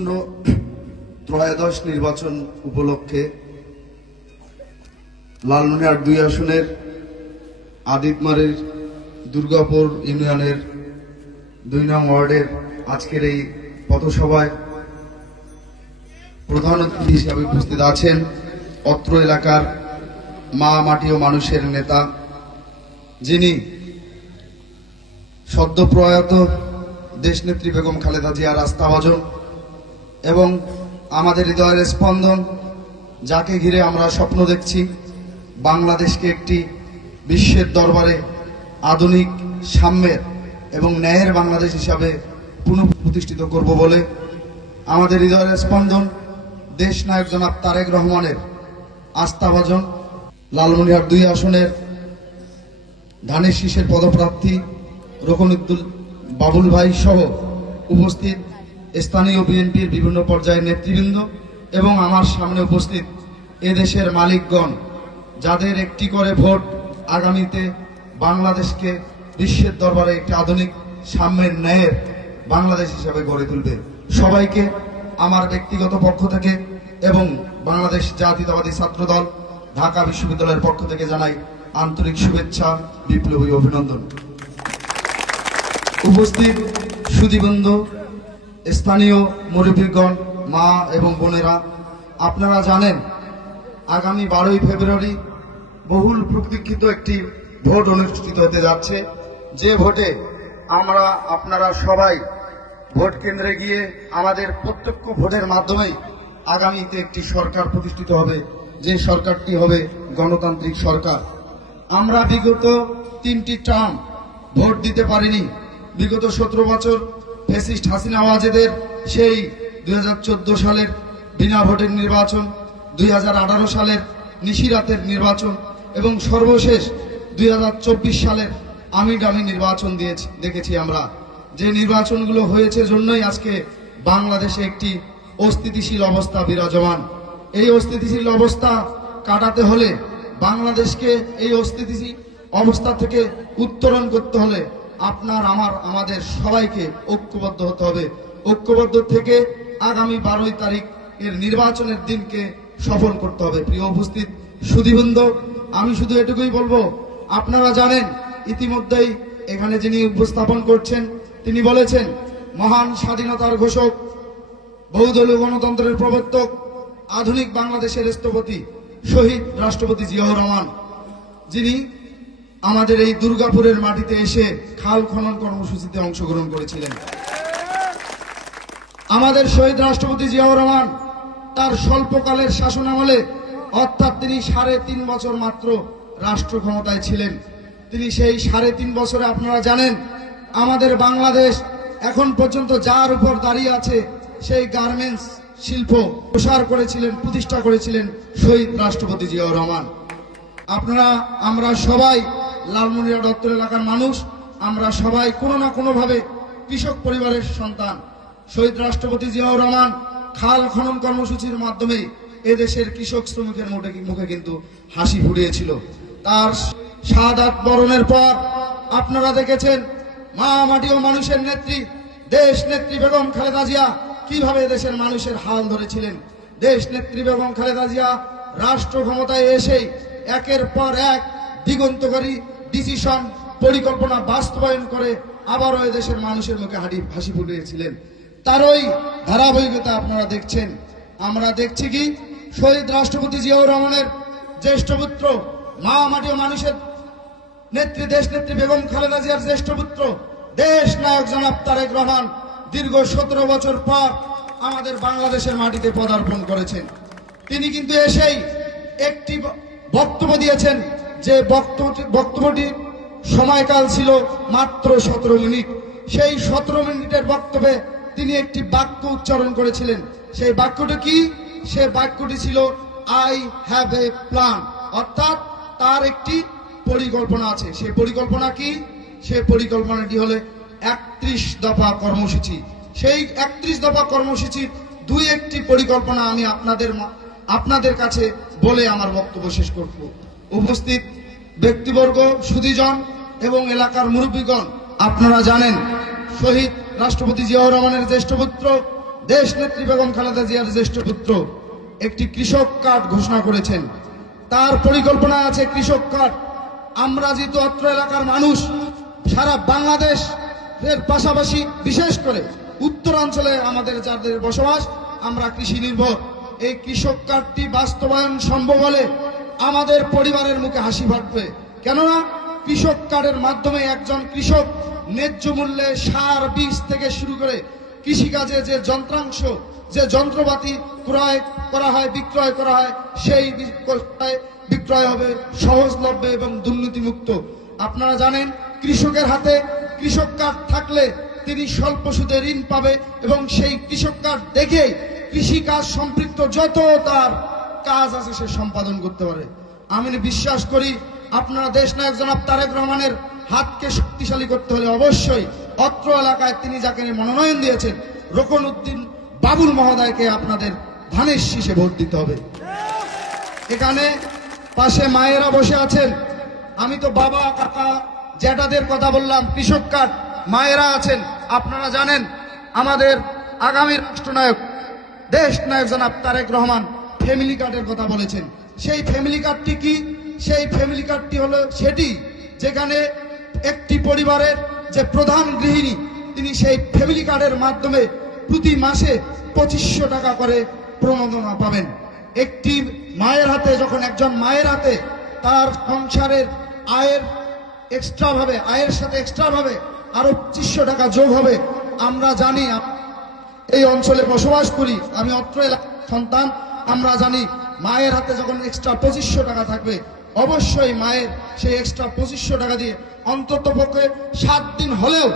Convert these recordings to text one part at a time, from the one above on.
আসন্ন ত্রয়োদশ নির্বাচন উপলক্ষে লালমনিরহাট ২ আসনের আদিতমারির দুর্গাপুর ইউনিয়নের ২ নং ওয়ার্ডের আজকের এই পথসভায় প্রধান অতিথি হিসেবে উপস্থিত আছেন অত্র এলাকার মা মাটি ও মানুষের নেতা, যিনি সদ্য প্রয়াত দেশনেত্রী বেগম খালেদা জিয়ার আস্থাভাজন এবং আমাদের হৃদয়ের স্পন্দন, যাকে ঘিরে আমরা স্বপ্ন দেখছি বাংলাদেশকে একটি বিশ্বের দরবারে আধুনিক সাম্যের এবং ন্যায়ের বাংলাদেশ হিসাবে পুনঃপ্রতিষ্ঠিত করব বলে আমাদের হৃদয়ের স্পন্দন দেশ নায়ক জনাব তারেক রহমানের আস্থাভাজন লালমনিরহাট ২ আসনের ধানের শীষের পদপ্রার্থী রকনউদ্দিন বাবুল ভাই সহ উপস্থিত স্থানীয় বিএনপির বিভিন্ন পর্যায়ের নেতৃবৃন্দ এবং আমার সামনে উপস্থিত এদেশের মালিকগণ, যাদের একটি করে ভোট আগামীতে বাংলাদেশকে বিশ্বের দরবারে একটি আধুনিক সাম্যের ন্যায়ের বাংলাদেশ হিসাবে গড়ে তুলবে। সবাইকে আমার ব্যক্তিগত পক্ষ থেকে এবং বাংলাদেশ জাতীয়তাবাদী ছাত্রদল ঢাকা বিশ্ববিদ্যালয়ের পক্ষ থেকে জানাই আন্তরিক শুভেচ্ছা, বিপ্লবী অভিনন্দন। উপস্থিত সুধীবৃন্দ, স্থানীয় মুরব্বীগণ, মা এবং বোনেরা, আপনারা জানেন আগামী 12ই ফেব্রুয়ারি বহুল প্রতীক্ষিত একটি ভোট অনুষ্ঠিত হতে যাচ্ছে, যে ভোটে আপনারা সবাই ভোট কেন্দ্রে গিয়ে আমাদের প্রত্যক্ষ ভোটের মাধ্যমেই আগামীতে একটি সরকার প্রতিষ্ঠিত হবে, যে সরকারটি হবে গণতান্ত্রিক সরকার। আমরা বিগত 3টি টার্ম ভোট দিতে পারিনি। বিগত 17 বছর ফ্যাসিস্ট হাসিনা ওয়াজেদের সেই 2014 সালের বিনা ভোটের নির্বাচন, 2018 সালের নিশিরাতের নির্বাচন এবং সর্বশেষ 2024 সালের আমিডামি নির্বাচন দেখেছি আমরা। যে নির্বাচনগুলো হয়েছে জন্যই আজকে বাংলাদেশে একটি অস্থিতিশীল অবস্থা বিরাজমান। এই অস্থিতিশীল অবস্থা কাটাতে হলে, বাংলাদেশকে এই অস্থিতিশীল অবস্থা থেকে উত্তরণ করতে হলে আমাদের সবাইকে ঐক্যবদ্ধ হতে হবে। ঐক্যবদ্ধ থেকে আগামী 12 তারিখ এর নির্বাচনের দিনকে সফল করতে হবে। প্রিয় উপস্থিত সুধীবৃন্দ, আমি শুধু এটুকুই বলবো, আপনারা জানেন ইতিমধ্যেই এখানে যিনি উপস্থাপন করছেন তিনি বলেছেন মহান স্বাধীনতার ঘোষক, বহুদলীয় গণতন্ত্রের প্রবর্তক, আধুনিক বাংলাদেশের স্থপতি শহীদ রাষ্ট্রপতি জিয়াউর রহমান, যিনি আমাদের এই দুর্গাপুরের মাটিতে এসে খাল খনন কর্মসূচিতে অংশগ্রহণ করেছিলেন। আমাদের শহীদ রাষ্ট্রপতি জিয়াউর রহমান তার স্বল্পকালের শাসনামলে, অর্থাৎ তিনি 3.5 বছর মাত্র রাষ্ট্র ক্ষমতায় ছিলেন। তিনি সেই 3.5 বছরে আপনারা জানেন আমাদের বাংলাদেশ এখন পর্যন্ত যার উপর দাঁড়িয়ে আছে সেই গার্মেন্টস শিল্প প্রসার করেছিলেন, প্রতিষ্ঠা করেছিলেন শহীদ রাষ্ট্রপতি জিয়াউর রহমান। আমরা সবাই লালমনিরহাট উত্তর এলাকার মানুষ, আমরা সবাই কোনো না কোনো ভাবে কৃষক পরিবারের সন্তান। শহীদ রাষ্ট্রপতি জিয়াউর রহমান খাল খনন কর্মসূচির মাধ্যমে এদেশের কৃষক শ্রমিকের মুখে কিন্তু হাসি ফুটিয়েছিল। তার শাহাদাত বরণের পর আপনারা দেখেছেন মা মাটি ও মানুষের নেত্রী দেশ নেত্রী বেগম খালেদা জিয়া কিভাবে দেশের মানুষের হাল ধরেছিলেন। দেশ নেত্রী বেগম খালেদা জিয়া রাষ্ট্র ক্ষমতায় এসেই একের পর এক দিগন্তকারী ডিসিশন পরিকল্পনা বাস্তবায়ন করে আবারও দেশের মানুষের মুখে হাসি ফুটিয়েছিলেন। তারই ধারাবাহিকতা আপনারা দেখছেন। আমরা দেখছি কি শহীদ রাষ্ট্রপতি জিয়াউর রহমানের জ্যেষ্ঠ পুত্র, মা মাটি ও মানুষের নেত্রী দেশ নেত্রী বেগম খালেদা জিয়ার জ্যেষ্ঠ পুত্র দেশ নায়ক জনাব তারেক রহমান দীর্ঘ 17 বছর পর আমাদের বাংলাদেশের মাটিতে পদার্পণ করেছেন। তিনি কিন্তু এসেই একটি বক্তব্য দিয়েছেন, যে বক্তব্যটির সময়কাল ছিল মাত্র 17 মিনিট। সেই 17 মিনিটের বক্তব্যে তিনি একটি বাক্য উচ্চারণ করেছিলেন। সেই বাক্যটি কি? সেই বাক্যটি ছিল আই হ্যাভ এ প্ল্যান, অর্থাৎ তার একটি পরিকল্পনা আছে। সেই পরিকল্পনা কি? সেই পরিকল্পনাটি হলো 31 দফা কর্মসূচি। সেই 31 দফা কর্মসূচির 2-1টি পরিকল্পনা আমি আপনাদের কাছে বলে আমার বক্তব্য শেষ করব। উপস্থিত ব্যক্তিবর্গ, সুধীজন এবং এলাকার মুরব্বীগণ, আপনারা জানেন শহীদ রাষ্ট্রপতি জিয়াউর রহমানের জ্যেষ্ঠ পুত্র দেশ নেত্রী বেগম খালেদা জিয়ার জ্যেষ্ঠ পুত্র একটি কৃষক কার্ড ঘোষণা করেছেন। তার পরিকল্পনা আছে কৃষক কার্ড। আমরা যেহেতু অত্র এলাকার মানুষ, সারা বাংলাদেশ এর পাশাপাশি বিশেষ করে উত্তরাঞ্চলে আমাদের যাদের বসবাস, আমরা কৃষি নির্ভর। এই কৃষক কার্ডটি বাস্তবায়ন সম্ভব হলে আমাদের পরিবারের মুখে হাসি ফুটবে। কেননা কৃষক কার্ডের মাধ্যমে একজন কৃষক ন্যায্য মূল্যে সার, বীজ থেকে শুরু করে কৃষিকাজে যে যন্ত্রাংশ, যে যন্ত্রপাতি ক্রয় করা হয়, বিক্রয় করা হয়, সেই বিক্রয় হবে সহজলভ্য এবং দুর্নীতিমুক্ত। আপনারা জানেন, কৃষকের হাতে কৃষক কার্ড থাকলে তিনি স্বল্প সুদে ঋণ পাবে এবং সেই কৃষক কার্ড দেখে কৃষিকাজ সম্পৃক্ত যত তার কাজ আছে সে সম্পাদন করতে পারে। আমি বিশ্বাস করি আপনারা দেশনায়ক জনাব তারেক রহমানের হাতকে শক্তিশালী করতে হলে অবশ্যই অত্র এলাকায় তিনি যাকে মনোনয়ন দিয়েছেন রোকন উদ্দিন বাবুল মহোদয়কে আপনাদের ধানের শীষে ভোট দিতে হবে। এখানে পাশে মায়েরা বসে আছেন, আমি তো বাবা, কাকা, জ্যাঠাদের কথা বললাম। কৃষক কার্ড মায়েরা আছেন। আপনারা জানেন আমাদের আগামী রাষ্ট্রনায়ক দেশ নায়ক জনাব তারেক রহমান ফ্যামিলি কার্ডের কথা বলেছেন। সেই ফ্যামিলি কার্ডটি কি? সেই ফ্যামিলি কার্ডটি হলো সেটি যেখানে একটি পরিবারের যে প্রধান গৃহিণী তিনি সেই ফ্যামিলি কার্ডের মাধ্যমে প্রতি মাসে 2500 টাকা করে প্রণোদনা পাবেন। একটি মায়ের হাতে, যখন একজন মায়ের হাতে তার সংসারের আয়ের সাথে এক্সট্রা ভাবে আরো 2500 টাকা যোগ হবে। আমরা জানি, এই অঞ্চলে বসবাস করি, আমি অত্র এলাকার সন্তান, আমরা জানি মায়ের হাতে যখন এক্সট্রা 2500 টাকা থাকবে, অবশ্যই মায়ের সেই এক্সট্রা 2500 টাকা দিয়ে অন্তত পক্ষে 7 দিন হলেও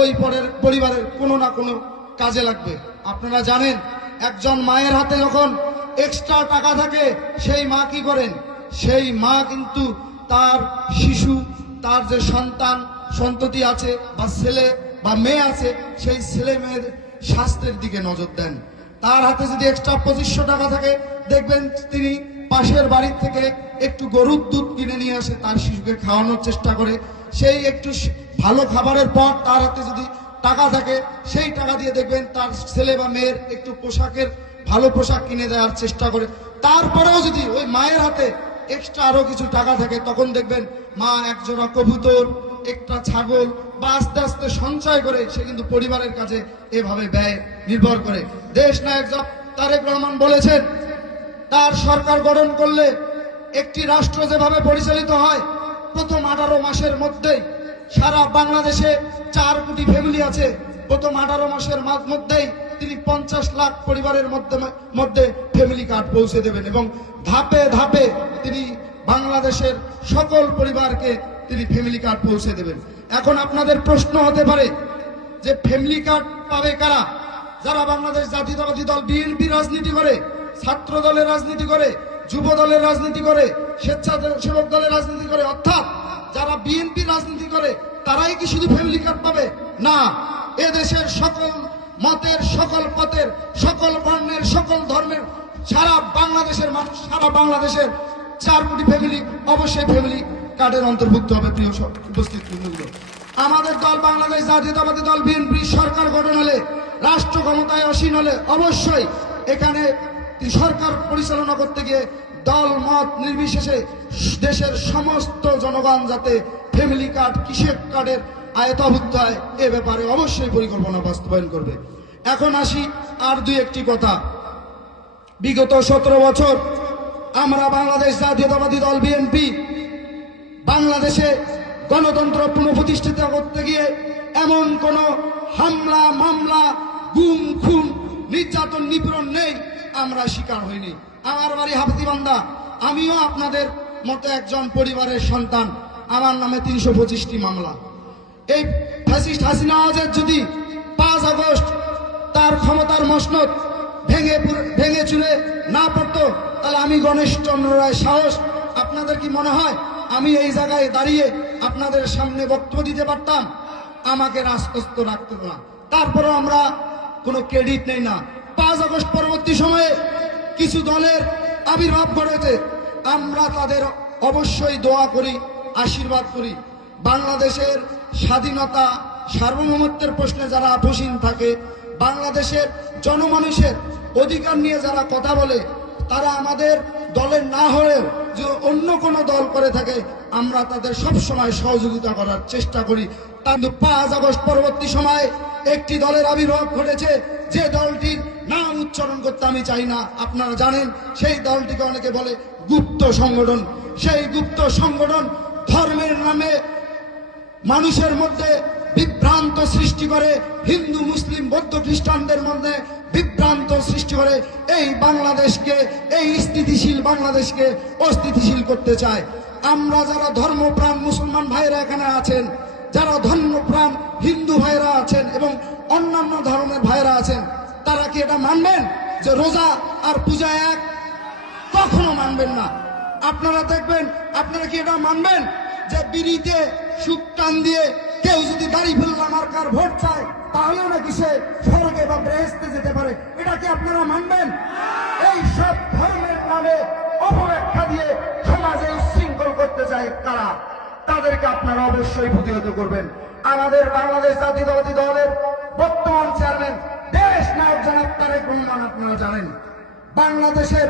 ওই পরিবারের কোনো না কোনো কাজে লাগবে। আপনারা জানেন, একজন মায়ের হাতে যখন এক্সট্রা টাকা থাকে, সেই মা কি করেন? সেই মা কিন্তু তার শিশু, তার যে সন্ততি আছে বা ছেলে বা মেয়ে আছে, সেই ছেলে মেয়ের স্বাস্থ্যের দিকে নজর দেন। তার হাতে যদি এক্সট্রা 2500 টাকা থাকে, দেখবেন তিনি পাশের বাড়ির থেকে একটু গরুর দুধ কিনে নিয়ে আসে, তার শিশুকে খাওয়ানোর চেষ্টা করে। সেই একটু ভালো খাবারের পর তার হাতে যদি টাকা থাকে, সেই টাকা দিয়ে দেখবেন তার ছেলে বা মেয়ের একটু ভালো পোশাক কিনে দেওয়ার চেষ্টা করে। তারপরেও যদি ওই মায়ের হাতে এক্সট্রা আরো কিছু টাকা থাকে, তখন দেখবেন মা একজোড়া কবুতর, একটা ছাগল বা আস্তে আস্তে সঞ্চয় করে সে কিন্তু পরিবারের কাছে এভাবে ব্যয় নির্ভর করে। দেশ নায়ক তারেক রহমান বলেছেন, তার সরকার গঠন করলে একটি রাষ্ট্র যেভাবে পরিচালিত হয়, প্রথম 18 মাসের মধ্যেই সারা বাংলাদেশে 4 কোটি ফ্যামিলি আছে, প্রথম 18 মাসের মধ্যেই তিনি 50 লাখ পরিবারের মধ্যে ফ্যামিলি কার্ড পৌঁছে দেবেন এবং ধাপে ধাপে তিনি বাংলাদেশের সকল পরিবারকে তিনি ফ্যামিলি কার্ড পৌঁছে দেবেন। এখন আপনাদের প্রশ্ন হতে পারে যে ফ্যামিলি কার্ড পাবে কারা? যারা বাংলাদেশ জাতীয়তাবাদী দল বিএনপি রাজনীতি করে, ছাত্র দলের রাজনীতি করে, যুব দলের রাজনীতি করে, স্বেচ্ছাসেবক দলের রাজনীতি করে, অর্থাৎ যারা বিএনপি রাজনীতি করে তারাই কি শুধু ফ্যামিলি কার্ড পাবে? না, এদেশের সকল মতের, সকল পথের, সকল বর্ণের, সকল ধর্মের সারা বাংলাদেশের মানুষ, সারা বাংলাদেশের 4 কোটি ফ্যামিলি অবশ্যই ফ্যামিলি কার্ডের অন্তর্ভুক্ত হবে। প্রিয় উপস্থিতিগুলো, আমাদের দল বাংলাদেশ জাতীয়তাবাদী দল বিএনপি সরকার গঠন হলে, রাষ্ট্র ক্ষমতায় আসীন হলে, অবশ্যই এখানে সরকার পরিচালনা করতে গিয়ে দল মত নির্বিশেষে দেশের সমস্ত জনগণ যাতে ফ্যামিলি কার্ড, কৃষক কার্ডের আয়তাভুক্ত হয়, এ ব্যাপারে অবশ্যই পরিকল্পনা বাস্তবায়ন করবে। এখন আসি আর 2-1টি কথা। বিগত 17 বছর আমরা বাংলাদেশ জাতীয়তাবাদী দল বিএনপি বাংলাদেশে গণতন্ত্র পুনঃপ্রতিষ্ঠিত করতে গিয়ে এমন কোন হামলা, মামলা, গুম, খুন, নির্যাতন, নিপীড়ন নেই, আমরা শিকার হইনি। আমার বাড়ি হাতিবান্ধা, আমিও আপনাদের মতো একজন পরিবারের সন্তান। আমার নামে 325টি মামলা। এই ফ্যাসিস্ট হাসিনা আওয়াজের যদি 5 আগস্ট তার ক্ষমতার মসনদ ভেঙে চুরে না পড়তো, তাহলে আমি গণেশ চন্দ্র রায় সাহস, আপনাদের কি মনে হয় আমি এই জায়গায় দাঁড়িয়ে আপনাদের সামনে বক্তব্য দিতে পারতাম? আমাকে রাষ্ট্রস্থ রাখতো না। তারপরেও আমরা কোনো ক্রেডিট নেই না। 5 আগস্ট পরবর্তী সময়ে কিছু দলের আবির্ভাব ঘটেছে, আমরা তাদের অবশ্যই দোয়া করি, আশীর্বাদ করি। বাংলাদেশের স্বাধীনতা, সার্বভৌমত্বের প্রশ্নে যারা আপোষহীন থাকে, বাংলাদেশের জনমানুষের অধিকার নিয়ে যারা কথা বলে, তারা আমাদের দলের না হয়েও যে অন্য কোনো দল করে থাকে, আমরা তাদের সব সময় সহযোগিতা করার চেষ্টা করি। কিন্তু 5 আগস্ট পরবর্তী সময়ে একটি দলের আবির্ভাব ঘটেছে, যে দলটির নাম উচ্চারণ করতে আমি চাই না। আপনারা জানেন সেই দলটিকে অনেকে বলে গুপ্ত সংগঠন। সেই গুপ্ত সংগঠন ধর্মের নামে মানুষের মধ্যে বিভ্রান্ত সৃষ্টি করে, হিন্দু মুসলিম বৌদ্ধ খ্রিস্টানদের মধ্যে বিভ্রান্ত সৃষ্টি করে এই বাংলাদেশকে, এই স্থিতিশীল বাংলাদেশকে অস্থিতিশীল করতে চায়। আমরা যারা ধর্মপ্রাণ মুসলমান ভাইরা এখানে আছেন, যারা ধর্মপ্রাণ হিন্দু ভাইরা আছেন এবং অন্যান্য ধর্মের ভাইরা আছেন, তারা কি এটা মানবেন যে রোজা আর পূজা এক? কখনো মানবেন না। আপনারা দেখবেন, আপনারা কি এটা মানবেন যে বিড়িতে সুখ টান দিয়ে কেউ যদি দাড়িপাল্লা মার্কার ভোট চায় তাহলেও নাকি সে স্বর্গে বা বেহেশতে যেতে পারে? এটা কি আপনারা মানবেন? এই সব ধর্মের নামে অপব্যাখ্যা দিয়ে সমাজে উচ্ছৃঙ্খল করতে চায় কারা, তাদেরকে আপনারা অবশ্যই প্রতিহত করবেন। আমাদের বাংলাদেশ জাতীয়তাবাদী দলের বর্তমান চেয়ারম্যান দেশ নায়ক জনাব তারেক রহমান, আপনারা জানেন বাংলাদেশের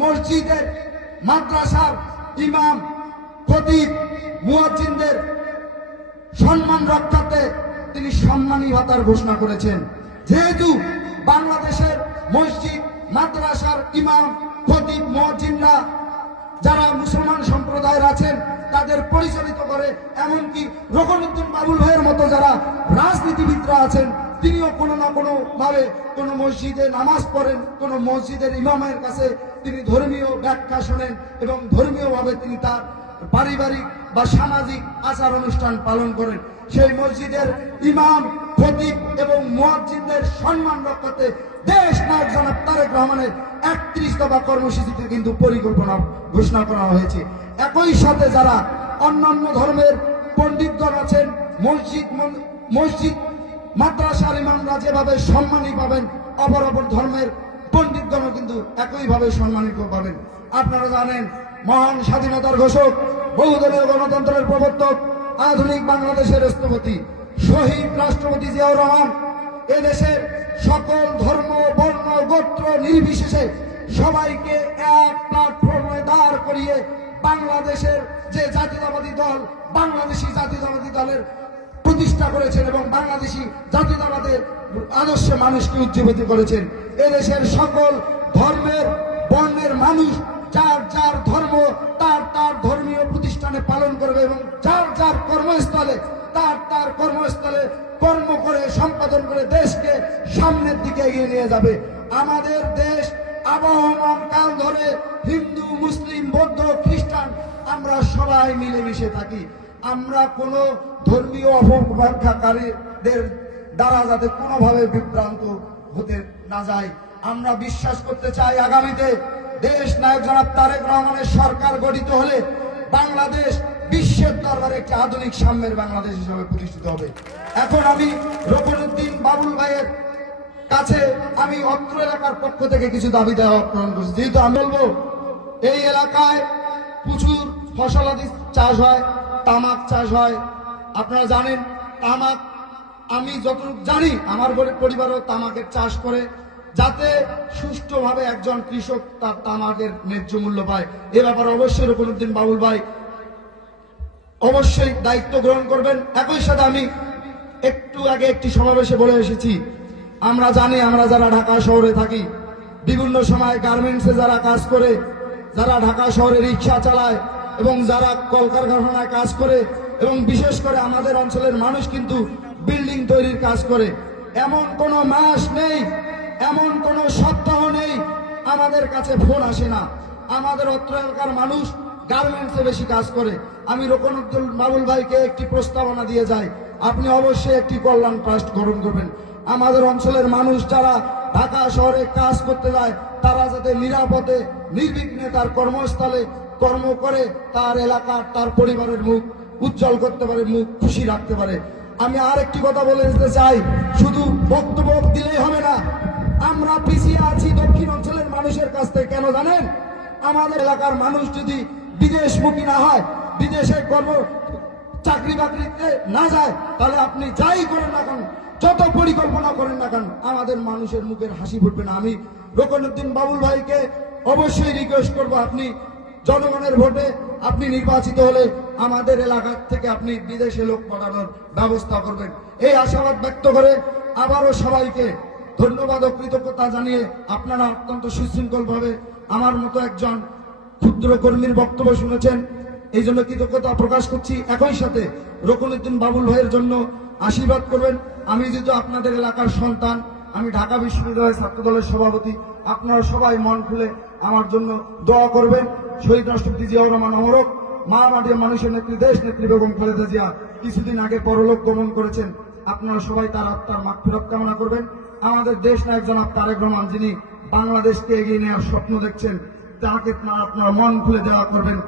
মসজিদের মাদ্রাসার ইমাম খতিব মুয়াজ্জিনদের সম্মান রক্ষাতে তিনি সম্মানী ভাতার ঘোষণা করেছেন। যেহেতু বাংলাদেশের মসজিদ মাদ্রাসার ইমাম খতিব মুয়াজ্জিনরা যারা মুসলমান সম্প্রদায়ের আছেন তাদের পরিচালিত করে, এমনকি রকনউদ্দিন বাবুল ভাইয়ের মতো যারা রাজনীতিবিদরা আছেন, তিনিও কোনো না কোনো ভাবে কোনো মসজিদে নামাজ পড়েন, কোনো মসজিদের ইমামের কাছে তিনি ধর্মীয় ব্যাখ্যা শোনেন এবং ধর্মীয় ভাবে তিনি তার পারিবারিক বা সামাজিক আচার অনুষ্ঠান পালন করেন। সেই মসজিদের ইমাম খতিব এবং মুয়াজ্জিনদের সম্মান রক্ষাতে দেশ নায়ক জনাব তারেক রহমানের 31 দফা কর্মসূচিতে কিন্তু পরিকল্পনা ঘোষণা করা হয়েছে। একই সাথে যারা অন্যান্য ধর্মের পণ্ডিতগণ আছেন, মসজিদ মাদ্রাসার ইমামরা যেভাবে সম্মানী পাবেন, অপর অপর ধর্মের পণ্ডিতগণও কিন্তু একইভাবে সম্মানিত পাবেন। আপনারা জানেন মহান স্বাধীনতার ঘোষক, বহুদলীয় গণতন্ত্রের প্রবর্তক, আধুনিক বাংলাদেশের স্থপতি শহীদ রাষ্ট্রপতি জিয়াউর রহমান এদেশের সকল ধর্ম বর্ণ গোত্র নির্বিশেষে সবাইকে এক প্ল্যাটফর্মে দাঁড় করিয়ে বাংলাদেশের যে জাতীয়তাবাদী দল, বাংলাদেশি জাতীয়তাবাদী দলের প্রতিষ্ঠা করেছেন এবং বাংলাদেশি জাতীয়তাবাদের আদর্শে মানুষকে উজ্জীবিত করেছেন। এদেশের সকল ধর্মের বর্ণের মানুষ যার যার ধর্ম তার তার ধর্মীয় প্রতিষ্ঠানে পালন করবে এবং যার যার কর্মস্থলে তার কর্মস্থলে কর্ম করে সম্পাদন করে দেশকে সামনের দিকে এগিয়ে নিয়ে যাবে। আমাদের দেশ আবহমান কাল ধরে হিন্দু মুসলিম বৌদ্ধ খ্রিস্টান আমরা সবাই মিলেমিশে থাকি। আমরা কোনো ধর্মীয় অপব্যাখ্যাকারীদের দ্বারা যাতে কোনোভাবে বিভ্রান্ত হতে না যায়, আমরা বিশ্বাস করতে চাই আগামীতে দেশ নায়ক জনাব তারেক রহমানের সরকার গঠিত হলে বাংলাদেশ বিশ্বের দরবারে একটি আধুনিক সাম্যের বাংলাদেশ হিসেবে প্রতিষ্ঠিত হবে। এখন আমি রকনউদ্দিন বাবুল ভাইয়ের কাছে আমি অত্র এলাকার পক্ষ থেকে কিছু দাবি দেওয়া পূরণ করছি। যেহেতু আমি বলবো এই এলাকায় প্রচুর ফসলাদি চাষ হয়, তামাক চাষ হয়। আপনারা জানেন তামাক, আমি যতটুকু জানি আমার পরিবারও তামাকের চাষ করে, যাতে সুষ্ঠুভাবে একজন কৃষক তার তামাকের ন্যায্য মূল্য পায়। এ ব্যাপারে অবশ্যই রকনউদ্দিন বাবুল ভাই অবশ্যই দায়িত্ব গ্রহণ করবেন। একই সাথে আমি একটু আগে একটি সমাবেশে বলে এসেছি, আমরা জানি আমরা যারা ঢাকা শহরে থাকি, বিভিন্ন সময় গার্মেন্টসে যারা কাজ করে, যারা ঢাকা শহরে রিক্সা চালায় এবং যারা কলকারখানায় কাজ করে এবং বিশেষ করে আমাদের অঞ্চলের মানুষ কিন্তু বিল্ডিং তৈরির কাজ করে, এমন কোনো মাস নেই, এমন কোনো সপ্তাহ নেই আমাদের কাছে ফোন আসে না। আমাদের অত্র এলাকার মানুষ গার্মেন্টসে বেশি কাজ করে। আমি রকনউদ্দিন বাবুল ভাইকে একটি প্রস্তাবনা দিয়ে যাই, আপনি অবশ্যই একটি কল্যাণ ট্রাস্ট গঠন করবেন। আমাদের অঞ্চলের মানুষ যারা ঢাকা শহরে কাজ করতে যায় তারা যাতে নিরাপদে নির্বিঘ্নে তার কর্মস্থলে কর্ম করে তার এলাকার তার পরিবারের মুখ উজ্জ্বল করতে পারে, মুখ খুশি রাখতে পারে। আমি আর একটি কথা বলে দিতে চাই, শুধু বক্তব্য দিলেই হবে না, আমরা পিছিয়ে আছি দক্ষিণ অঞ্চলের মানুষের কাছ থেকে। কেন জানেন? আমাদের এলাকার মানুষ যদি বিদেশমুখী না হয়, বিদেশে চাকরি বাকরিতে না যায়, তাহলে আপনি যাই করেন না কেন যত পরিকল্পনা করেন না কেন আমাদের মানুষের মুখের হাসি ফুটবে না। আমি রুকনউদ্দিন বাবুল ভাইকে অবশ্যই রিকোয়েস্ট করব, আপনি জনগণের ভোটে আপনি নির্বাচিত হলে আমাদের এলাকা থেকে আপনি বিদেশে লোক পাঠানোর ব্যবস্থা করবেন। এই আশাবাদ ব্যক্ত করে আবারও সবাইকে ধন্যবাদ ও কৃতজ্ঞতা জানিয়ে আপনারা অত্যন্ত সুশৃঙ্খল ভাবে আমার মতো একজন ক্ষুদ্র কর্মীর বক্তব্য শুনেছেন, এই জন্য কৃতজ্ঞতা প্রকাশ করছি। একই সাথে রুকনউদ্দিন বাবুল ভাইয়ের জন্য আশীর্বাদ করবেন। আমি যেহেতু আপনাদের এলাকার সন্তান, আমি ঢাকা বিশ্ববিদ্যালয়ের ছাত্র দলের সভাপতি, আপনারা সবাই মন খুলে আমার জন্য দোয়া করবেন। শহীদ রাষ্ট্রপতি জিয়াউর রহমান অমরক, মা মাটির মানুষের নেত্রী, দেশ নেত্রী বেগম খালেদা জিয়া কিছুদিন আগে পরলোক গমন করেছেন, আপনারা সবাই তার আত্মার মাগফিরাত কামনা করবেন। আমাদের দেশ নায়ক জনাব তারেক রহমান, যিনি বাংলাদেশকে এগিয়ে নেওয়ার স্বপ্ন দেখছেন, তাকে আপনারা মন খুলে দেওয়া করবেন।